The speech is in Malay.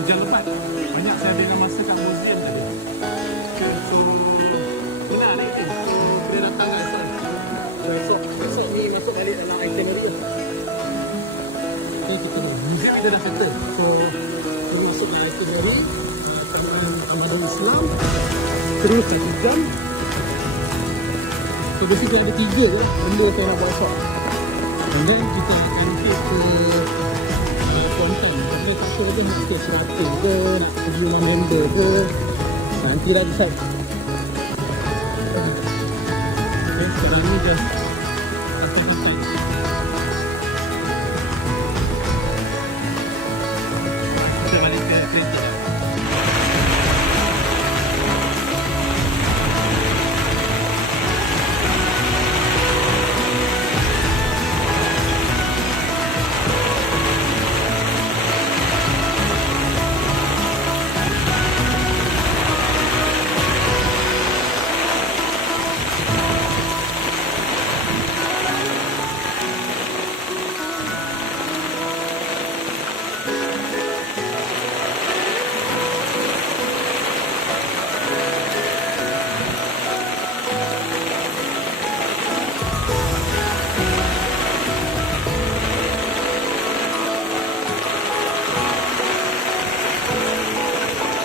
Hujan lebat. Banyak saya bela masa kat museum tadi. Okay, so ini ada itu. Boleh datang kat esok. Esok ni masuk balik dalam itinerary lah. Okay, kita ni. Museum kita dah settle. So, kita masuk dalam itinerary. Perkembangan Ramadan Islam. Terus 1 jam. So, basically ada 3 je benda saya nak buat esok. And then kita akan ke konten. Kita tak sure dia nak ke seratus ke, nak pergi dengan member ke. Nanti dah decide. Okay, sekarang ni just